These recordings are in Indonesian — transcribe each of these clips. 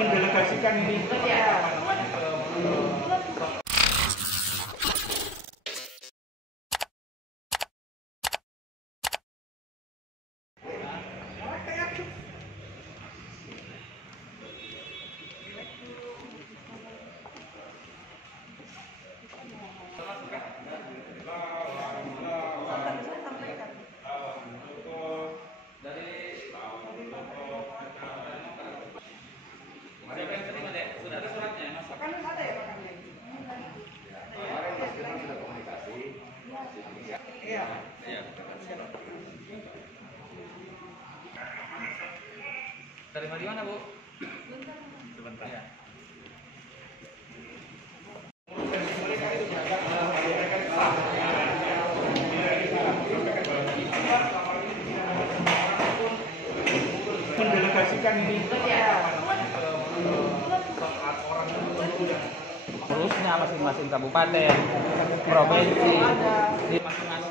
mendelegasikan ini. Iya. Terima di mana, Bu? Sebentar. Ya. Mendelegasikan ini. Urusnya masing-masing kabupaten, provinsi, di masing-masing.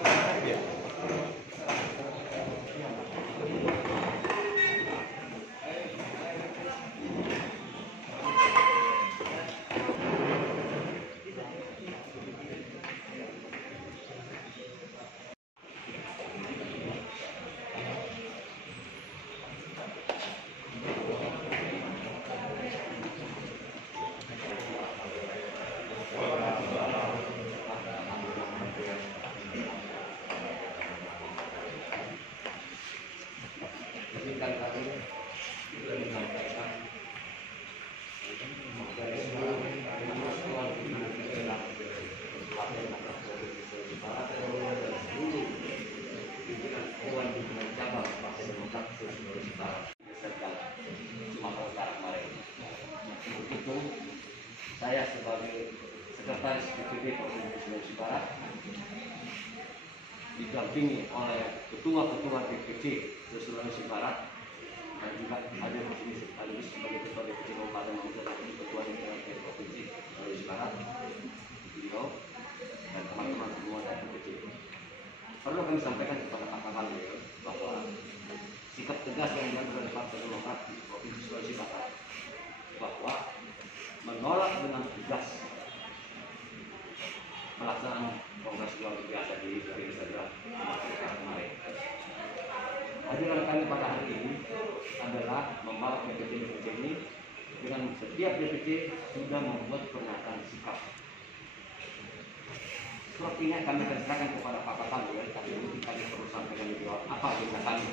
Saya sebagai sekretaris DPD Provinsi Sulawesi Barat didampingi oleh ketua-ketua DPD Sulawesi Barat dan juga hadir di sini sekaligus sebagai ketua DPD Kabupaten Mamuju dan ketua DPD Provinsi Sulawesi Barat, beliau dan teman-teman semua dari DPD. Perlu kami sampaikan kepada kakak bahwa sikap tegas yang dilakukan oleh Partai Demokrat di Provinsi Sulawesi Barat bahwa menolak dengan tegas pelaksanaan kongres luar biasa di Indonesia kemarin. Hadiran kami pada hari ini adalah membawa DPD ini dengan setiap DPD sudah membuat pernyataan sikap. Sepertinya kami akan serahkan kepada Pak Kapal ya, tapi ini kami perlu sampaikan di bawah apa agenda kami.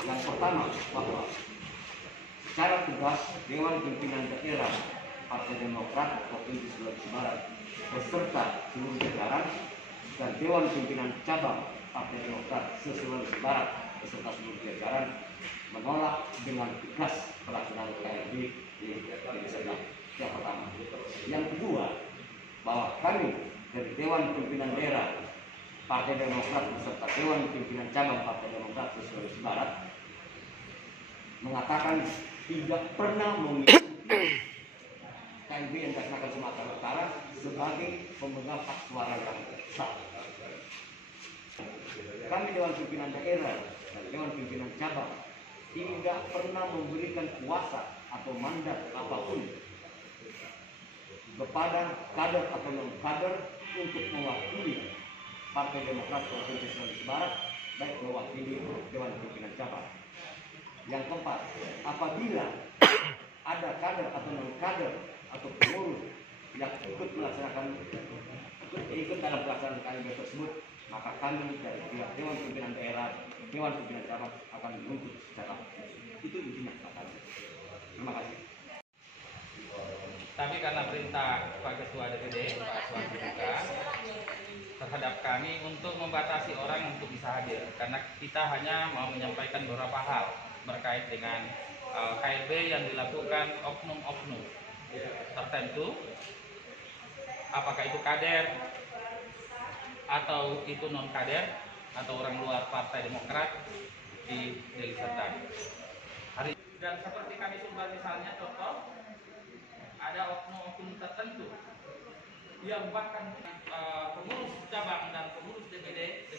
Yang pertama bahwa secara tegas Dewan Pimpinan Daerah Partai Demokrat Provinsi Sulawesi Barat beserta seluruh jajaran dan Dewan Pimpinan Cabang Partai Demokrat se-Sulawesi Barat beserta seluruh jajaran menolak dengan tegas pelaksanaan KLB di Indonesia. Yang pertama. Yang kedua, bahwa kami dari Dewan Pimpinan Daerah Partai Demokrat beserta Dewan Pimpinan Cabang Partai Demokrat se-Sulawesi Barat mengatakan tidak pernah mengikuti KLB yang dilaksanakan Sumatera Utara sebagai pemegang hak suara yang sah. Kami Dewan Pimpinan Daerah dan Dewan Pimpinan Cabang tidak pernah memberikan kuasa atau mandat apapun kepada kader atau non-kader untuk mewakili Partai Demokrat Provinsi Sulawesi Barat baik mewakili Dewan Pimpinan Cabang. Yang keempat, apabila ada kader atau non-kader atau pengurus yang ikut dalam pelaksanaan KLB tersebut, maka kami dari pihak Dewan Pimpinan Daerah, Dewan Pimpinan Cabang akan menuntut secara itu intinya kami. Terima kasih. Tapi karena perintah Pak Ketua DPD, Pak Suwardi Duka, terhadap kami untuk membatasi orang untuk bisa hadir, karena kita hanya mau menyampaikan beberapa hal berkait dengan KLB yang dilakukan oknum-oknum tertentu, apakah itu kader atau itu non kader atau orang luar Partai Demokrat di Deli Serdang. Dan seperti kami sumber misalnya contoh, ada oknum-oknum tertentu yang bahkan pengurus cabang dan pengurus DPD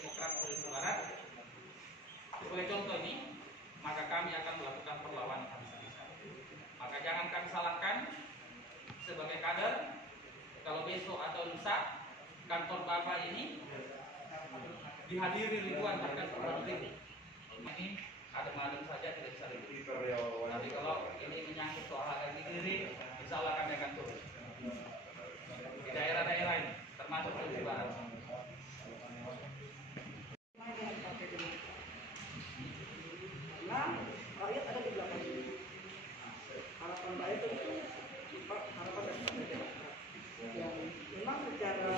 memaksa kantor Bapak ini dihadiri ribuan bahkan puluhan ribu. Ini adem-adem saja tidak bisa ribut. Tapi kalau ini menyangkut soal harga diri, insya Allah kami akan turun di daerah-daerah ini, termasuk Sulawesi Barat. Karena rakyat ada di belakang ini. Harapan rakyat itu harapan dari Partai Demokrat yang memang secara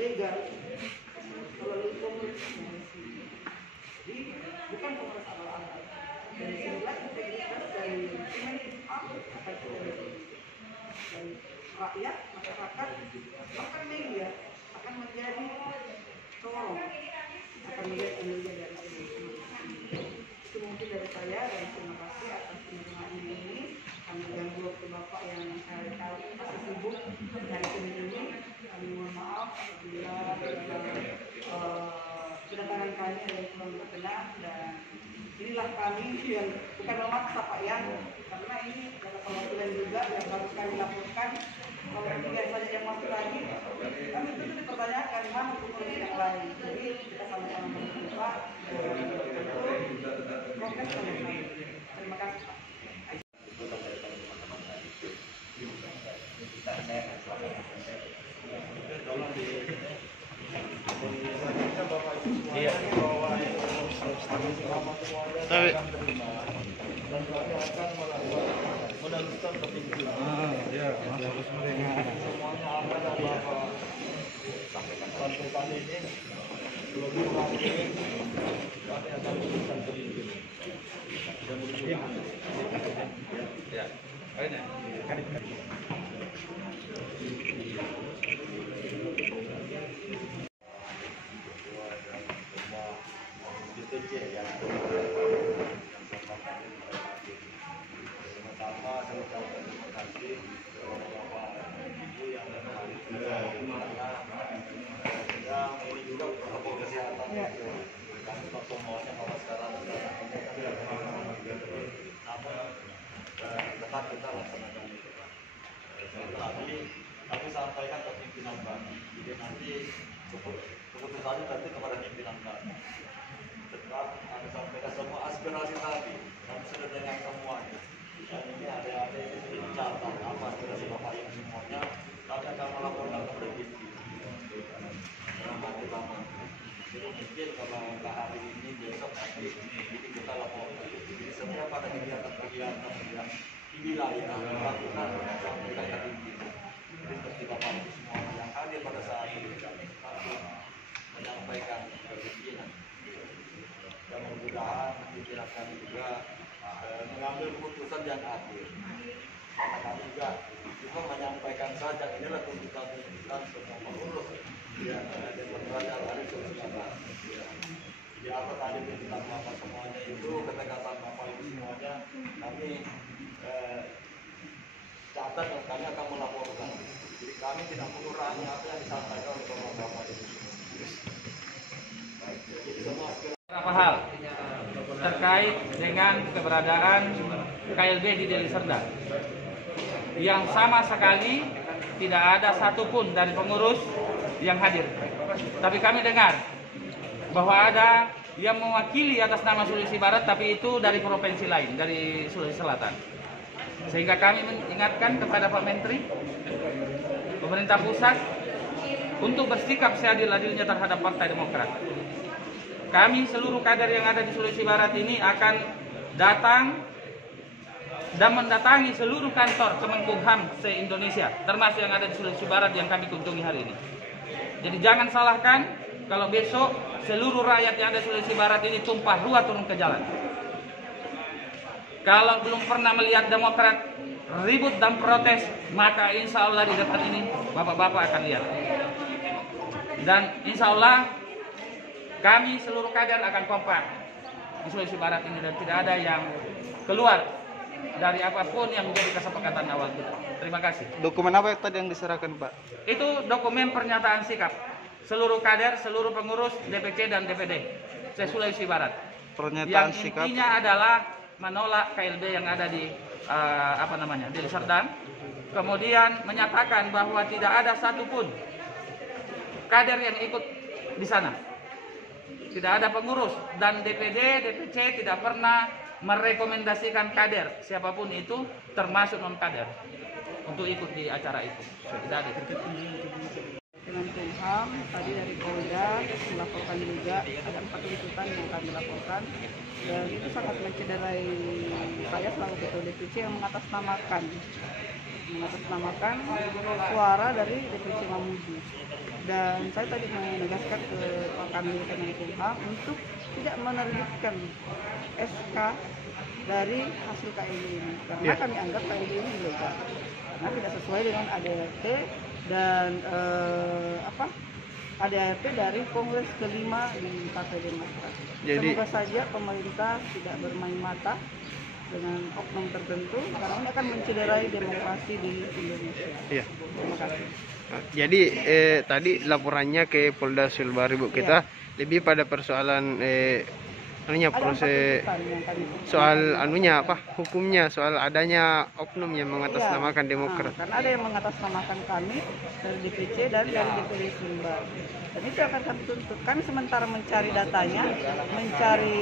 legal melalui kongres. Jadi bukan kongres awal-awal. Dan sinilah integritas dari Kemenkumham akan dan rakyat, masyarakat, bahkan media akan menjadi corong, akan melihat kinerja dari Kemenkumham. Itu mungkin dari saya, dan terima kasih atas penerimaan ini. Kami ganggu waktu Bapak yang kali-kali masih sibuk dari Senin ini. Kami mohon maaf apabila kedatangan kami ada yang kurang berkenan, dan inilah kami yang bukan memaksa Pak ya, karena ini ada perwakilan juga yang harus kami laporkan. Kalau ketiga saja yang masuk lagi, kami tentu dipertanyakan mana hukum yang lain. Jadi kita sama-sama menunggu Pak. Proses sama-sama. Terima kasih Pak. Iya. Tetap kita laksanakan itu. Tadi kami sampaikan ke pimpinan kami. Jadi nanti keputusannya nanti kepada pimpinan kami. Tetap kami sampaikan semua aspirasi tadi. Kami sudah dengar semuanya. Dan ini ada ini dicatat apa aspirasi Bapak yang semuanya. Kami akan melaporkan kepada pimpinan. Jadi mungkin kalau hari ini besok nanti ini kita laporkan. Jadi setiap pada kegiatan-kegiatan yang di wilayah melakukan sampaikan ke pimpinan. Jadi seperti Bapak Ibu semua yang hadir pada saat ini kami menyampaikan ke pimpinan. Dan mudah-mudahan pimpinan kami juga mengambil keputusan yang adil. Karena kami juga cuma menyampaikan saja inilah tuntutan semua pengurus yang berada di Sulawesi Barat. Jadi apa tadi tuntutan Bapak semuanya itu, ketegasan Bapak Ibu semuanya kami catat dan kami akan melaporkan. Jadi kami tidak mengurangi apa yang disampaikan oleh Bapak Ibu. Jadi semua Beberapa hal terkait dengan keberadaan KLB di Deli Serdang yang sama sekali tidak ada satupun dari pengurus yang hadir. Tapi kami dengar bahwa ada yang mewakili atas nama Sulawesi Barat, tapi itu dari provinsi lain, dari Sulawesi Selatan. Sehingga kami mengingatkan kepada Pak Menteri, pemerintah pusat, untuk bersikap seadil-adilnya terhadap Partai Demokrat. Kami seluruh kader yang ada di Sulawesi Barat ini akan datang dan mendatangi seluruh kantor Kemenkumham se-Indonesia, termasuk yang ada di Sulawesi Barat yang kami kunjungi hari ini. Jadi jangan salahkan kalau besok seluruh rakyat yang ada di Sulawesi Barat ini tumpah ruah turun ke jalan. Kalau belum pernah melihat Demokrat ribut dan protes, maka insya Allah di depan ini bapak-bapak akan lihat. Dan insya Allah kami seluruh kader akan kompak di Sulawesi Barat ini dan tidak ada yang keluar dari apapun yang menjadi kesepakatan awal kita. Terima kasih. Dokumen apa tadi yang diserahkan Pak? Itu dokumen pernyataan sikap seluruh kader, seluruh pengurus DPC dan DPD se-Sulawesi Barat. Pernyataan yang sikap. intinya adalah menolak KLB yang ada di Deli Serdang. Kemudian menyatakan bahwa tidak ada satupun kader yang ikut di sana. Tidak ada pengurus dan DPD, DPC tidak pernah merekomendasikan kader siapapun itu termasuk non kader untuk ikut di acara itu. Tidak ada. Kemenkumham tadi dari Polda melaporkan juga ada 4 tuntutan yang kami laporkan, dan itu sangat mencederai saya selaku ketua DPC yang mengatasnamakan suara dari DPC Mamuju. Dan saya tadi menegaskan ke kami Kemenkumham untuk tidak menerbitkan SK dari hasil KLB ini, karena kami anggap KLB ini ilegal karena tidak sesuai dengan ADRT dan ADRT dari Kongres kelima di Partai Demokrat. Jadi, semoga saja pemerintah tidak bermain mata dengan oknum tertentu karena ini akan mencederai demokrasi di Indonesia. Iya. Terima kasih. Jadi tadi laporannya ke Polda Sulbar, Bu. Kita lebih pada persoalan proses soal hukumnya, soal adanya oknum yang mengatasnamakan Demokrat. Karena ada yang mengatasnamakan kami dari DPC dan dari DPD Sulbar. Dan itu akan kami tuntut. Kami sementara mencari datanya, mencari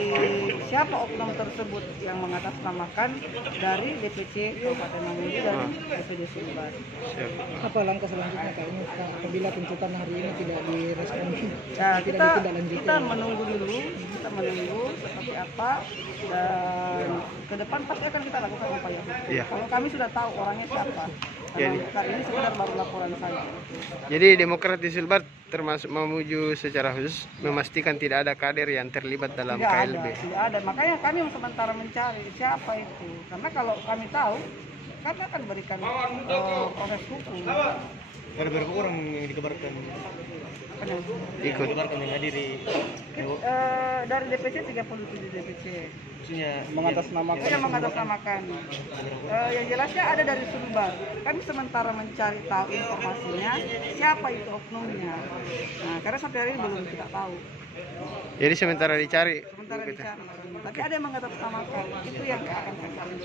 siapa oknum tersebut yang mengatasnamakan dari DPC Kabupaten Mamuju dan DPD Sulbar. Apa langkah selanjutnya Kak ini apabila tuntutan hari ini tidak direspon? Ya, kita menunggu dulu, seperti apa, dan ke depan pasti akan kita lakukan upaya hukum. Iya. Kalau kami sudah tahu orangnya siapa, karena ini sekedar baru laporan saja. Jadi Demokrat di Sulbar termasuk Mamuju secara khusus memastikan tidak ada kader yang terlibat dalam KLB. Tidak ada. Makanya kami yang sementara mencari siapa itu. Karena kalau kami tahu, kami akan berikan proses hukum. Ada berapa orang yang dikabarkan Ikut. yang hadiri? Dari DPC 37 DPC. Maksudnya mengatasnamakan. Yang jelasnya ada dari Sulbar. Kami sementara mencari tahu informasinya siapa itu oknumnya. Nah, karena sampai hari ini belum kita tahu. Jadi sementara dicari. Tapi ada yang mengatasnamakan. Itu yang akan kami.